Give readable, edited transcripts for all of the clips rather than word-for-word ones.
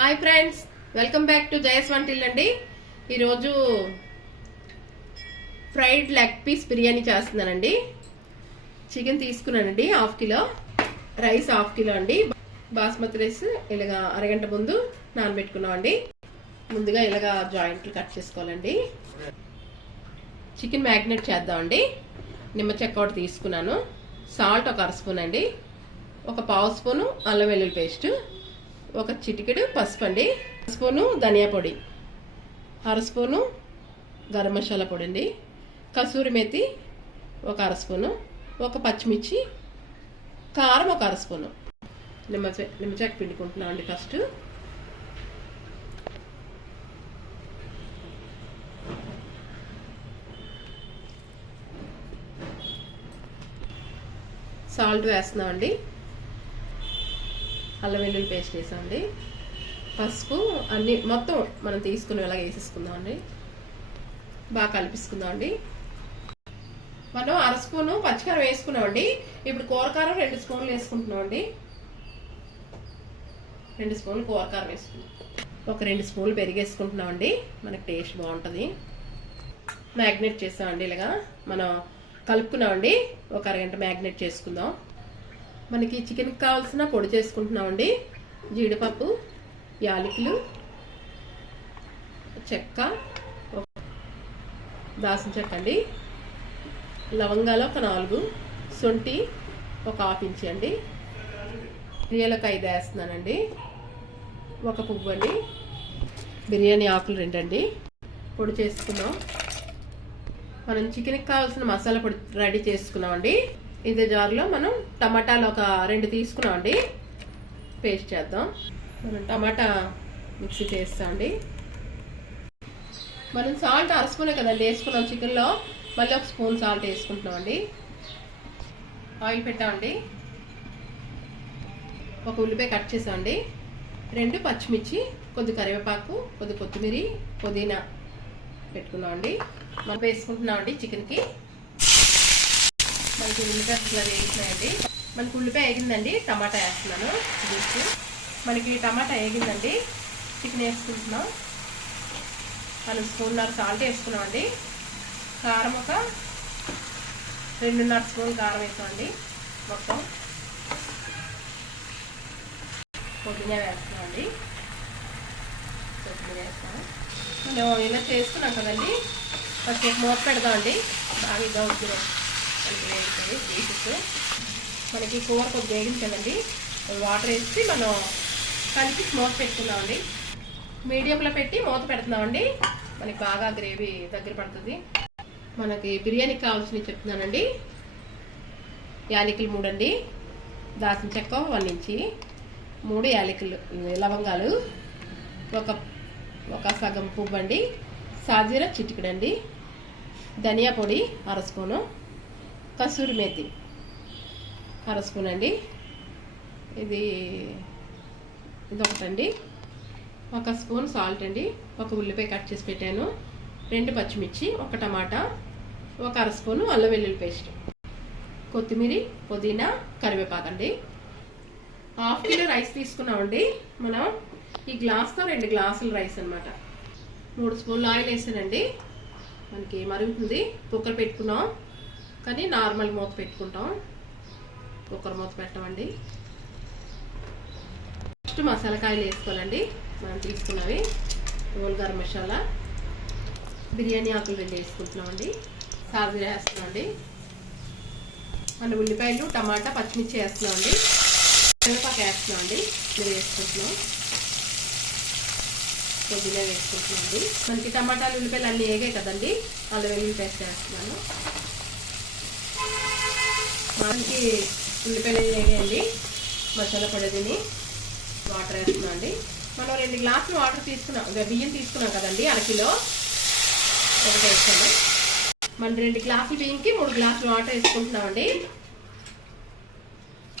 Hi friends, welcome back to Jaya స్వంటిల్లు అండి. ఈరోజు ఫ్రైడ్ లెగ్ పీస్ బిర్యానీ చేస్తున్నానండి. చికెన్ తీసుకున్నానండి 1/2 కిలో, రైస్ 1/2 కిలో అండి. బాస్మతి రైస్ ఇలాగా అరగంట ముందు నానబెట్టుకున్నామండి. ముందుగా ఇలాగా జాయింట్లు కట్ చేసుకోవాలండి. చికెన్ మ్యాగ్నేట్ చేద్దామండి. నిమ్మ చెక్క ఒకటి తీసుకున్నాను, సాల్ట్ 1 స్పూన్ అండి, 1/2 స్పూను అల్లం వెల్లుల్లి పేస్ట్, 1 చిటికెడు పసుపు అండి, 1 స్పూను ధనియా పొడి, 1/2 స్పూను గరం మసాలా పొడి అండి, కసూరి మేతి 1/2 స్పూను, 1 పచ్చిమిర్చి, కారం 1/2 స్పూను. నిమ్మచెక్క పిండుకుంటున్నాం అండి. ఫస్ట్ సాల్ట్ వేస్తున్నాం అండి, అల్లం వెల్లుల్లి పేస్ట్ వేసామండి, పసుపు అన్నీ మొత్తం మనం తీసుకుని ఇలాగ వేసేసుకుందాం అండి. బాగా కలిపిసుకుందాం అండి. మనం 1/2 స్పూను పచ్చికారం వేసుకున్నామండి. ఇప్పుడు కూరకారం 2 స్పూన్లు వేసుకుంటున్నాం అండి. 2 స్పూన్లు కూరకారం వేసుకున్నాం, 2 స్పూన్లు పెరిగేసుకుంటున్నాం అండి. మనకి టేస్ట్ బాగుంటుంది. మ్యాగ్నేట్ చేస్తామండి, ఇలాగా మనం కలుపుకున్నామండి. 1 అరగంట మ్యాగ్నేట్ చేసుకుందాం. మనకి చికెన్కి కావాల్సిన పొడి చేసుకుంటున్నామండి. జీడిపప్పు, యాలకులు, చెక్క, దాల్చిన చెక్క అండి, లవంగాలు 4, శొంఠి 1/2 ఇంచు అండి, మిరియాలకు 5 వేస్తున్నానండి, 1 పువ్వు అండి, బిర్యానీ ఆకులు 2 అండి. పొడి చేసుకున్నాం. మనం చికెన్కి కావాల్సిన మసాలా పొడి రెడీ చేసుకున్నామండి. ఇదే జార్లో మనం టమాటాలు 2 తీసుకున్నామండి. పేస్ట్ చేద్దాం. మనం టమాటా మిక్సీ చేస్తామండి. మనం సాల్ట్ 1/2 స్పూనే కదండి వేసుకున్నాం చికెన్లో, మళ్ళీ 1 స్పూన్ సాల్ట్ వేసుకుంటున్నామండి. ఆయిల్ పెట్టామండి. 1 ఉల్లిపాయ కట్ చేసామండి, 2 పచ్చిమిర్చి, కొద్ది కరివేపాకు, కొద్ది కొత్తిమీర, పుదీనా పెట్టుకున్నామండి. మనం వేసుకుంటున్నామండి చికెన్కి. మనకి ఉల్లిపాయ ఇట్లా వేగినాయండి. మనకి ఉల్లిపాయ వేగిందండి. టమాటా వేస్తున్నాను జ్యూస్. మనకి టమాటా వేగిందండి. చికెన్ వేసుకుంటున్నాం. 1 స్పూన్నర సాల్ట్ వేసుకున్నామండి. కారం 2.5 స్పూన్ కారం వేసామండి. మొత్తం పుదీనా వేస్తున్నామండి. కొత్తిమీర వేస్తాము. మనం ఇలా చేసుకున్నాం కదండి. ఫస్ట్ మూత పెడదామండి. బాగా ఇగా అవుతుంది వేగుతుంది పీసెస్. మనకి కూర కొద్దిగా వేగింది కదండి, వాటర్ వేసి మనం కలిపి మూత పెట్టుకున్నామండి. మీడియంలో పెట్టి మూత పెడుతున్నామండి. మనకి బాగా గ్రేవీ దగ్గర పడుతుంది. మనకి బిర్యానీకి కావాల్సినవి చెప్తున్నానండి. యాలకులు 3 అండి, దాల్చిన చెక్క 1 ఇంచి, 3 యాలకులు లవంగాలు, ఒక సగం పువ్వు అండి, సాజీరా చిటికెడండి, ధనియా పొడి 1/2 స్పూను, కసూరి మేతి 1/2 స్పూన్ అండి. ఇది ఒకటండి, 1 స్పూన్ సాల్ట్ అండి, 1 ఉల్లిపాయ కట్ చేసి పెట్టాను, 2 పచ్చిమిర్చి, 1 టమాటా, 1/2 స్పూను అల్లం వెల్లుల్లి పేస్ట్, కొత్తిమీర, పుదీనా, కరివేపాకు అండి. 1/2 కిలో రైస్ తీసుకున్నామండి. మనం ఈ గ్లాస్తో 2 గ్లాసులు రైస్ అనమాట. 3 స్పూన్లు ఆయిల్ వేసానండి. మనకి మరుగుతుంది. కుక్కర్ పెట్టుకున్నాం కానీ నార్మల్ మూత పెట్టుకుంటాం, కుక్కర్ మూత పెట్టమండి. ఫస్ట్ మసాలా కాయలు వేసుకోవాలండి. మనం తీసుకున్నవి హోల్ గరం మసాలా, బిర్యానీ ఆకులు 2 వేసుకుంటున్నామండి, సాజీరా వేస్తున్నామండి, మన ఉల్లిపాయలు, టమాటా, పచ్చిమిర్చి వేస్తున్నామండి, కరివేపాకు వేస్తున్నామండి, మీరు వేసుకుంటున్నాం, పుదీనా వేసుకుంటున్నామండి. మనకి టమాటాలు, ఉల్లిపాయలు అన్నీ వేగాయి కదండి, అల్లం వెల్లుల్లి పేస్ట్ వేస్తున్నాను. మనకి ఉల్లిపాయలు వేయండి. మసాలా పొడి తిని వాటర్ వేస్తున్నాం అండి. మనం 2 గ్లాసులు వాటర్ తీసుకున్నాం, బియ్యం తీసుకున్నాం కదండి, 1/2 కిలో, 1 వేసాము. మనం 2 గ్లాసులు బియ్యంకి 3 గ్లాసులు వాటర్ వేసుకుంటున్నామండి.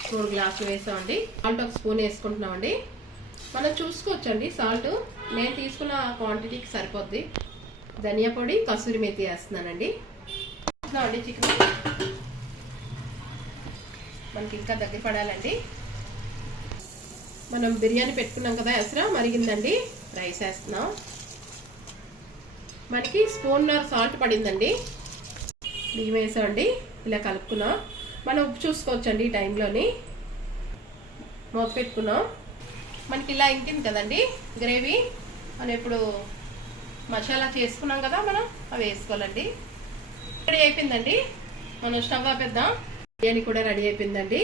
3 గ్లాసులు వేసామండి. సాల్ట్ 1 స్పూన్ వేసుకుంటున్నామండి. మనం చూసుకోవచ్చండి సాల్ట్, నేను తీసుకున్న క్వాంటిటీకి సరిపోద్ది. ధనియా పొడి, కసూరి మేతి వేస్తున్నానండి. చికెన్ మనకి ఇంకా దగ్గర పడాలండి. మనం బిర్యానీ పెట్టుకున్నాం కదా ఎసరా మరిగిందండి. రైస్ వేస్తున్నాం. మనకి స్పూన్నర సాల్ట్ పడిందండి. బియ్యం వేసామండి. ఇలా కలుపుకున్నాం. మనం ఉప్పు చూసుకోవచ్చండి ఈ టైంలోని. మూత పెట్టుకున్నాం. మనకి ఇలా ఇంకింది కదండి గ్రేవీ. మనం ఇప్పుడు మసాలా చేసుకున్నాం కదా, మనం అవి వేసుకోవాలండి. రెడీ అయిపోయిందండి. మనం స్టవ్ ఆపేద్దాం. బిర్యానీ కూడా రెడీ అయిపోయిందండి.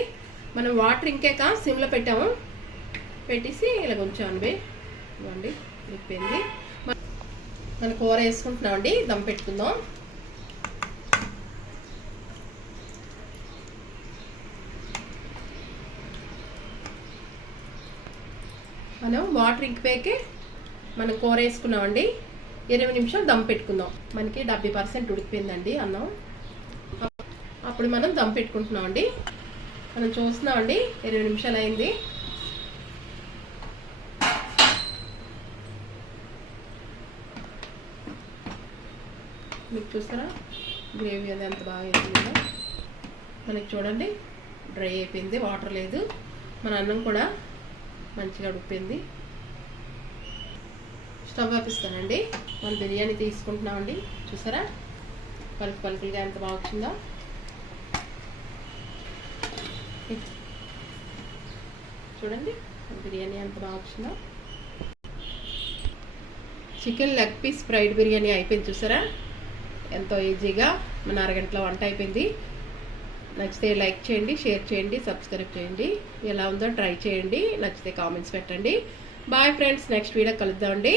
మనం వాటర్ ఇంకేక సిమ్లో పెట్టాము. పెట్టేసి ఇలా ఉంచామండి. ఇవ్వండి అయిపోయింది. మన కూర వేసుకుంటున్నామండి. దమ్ పెట్టుకుందాం. మనం వాటర్ ఇంకిపోయాకే మనం కూర వేసుకున్నామండి. 20 నిమిషాలు దమ్ పెట్టుకుందాం. మనకి 70% ఉడికిపోయిందండి అన్నం. అప్పుడు మనం దమ్ పెట్టుకుంటున్నామండి. మనం చూస్తున్నామండి 20 నిమిషాలు అయింది. మీకు చూస్తారా గ్రేవీ అది ఎంత బాగా అయిపోయిందో. మనకి చూడండి డ్రై అయిపోయింది, వాటర్ లేదు. మన అన్నం కూడా మంచిగా ఉడికిపోయింది. స్టవ్ ఆపిస్తానండి. మనం బిర్యానీ తీసుకుంటున్నామండి. చూసారా పలుకు పలుకులుగా ఎంత బాగా వచ్చిందో. చూడండి బిర్యానీ ఎంత బాగా వచ్చిందో. Chicken leg piece fried biryani అయిపోయింది. చూసారా ఎంతో ఈజీగా మన అరగంటలో వంట అయిపోయింది. నచ్చితే లైక్ చేయండి, షేర్ చేయండి, సబ్స్క్రైబ్ చేయండి. ఎలా ఉందో ట్రై చేయండి. నచ్చితే కామెంట్స్ పెట్టండి. బాయ్ ఫ్రెండ్స్, నెక్స్ట్ వీడియో కలుద్దామండి.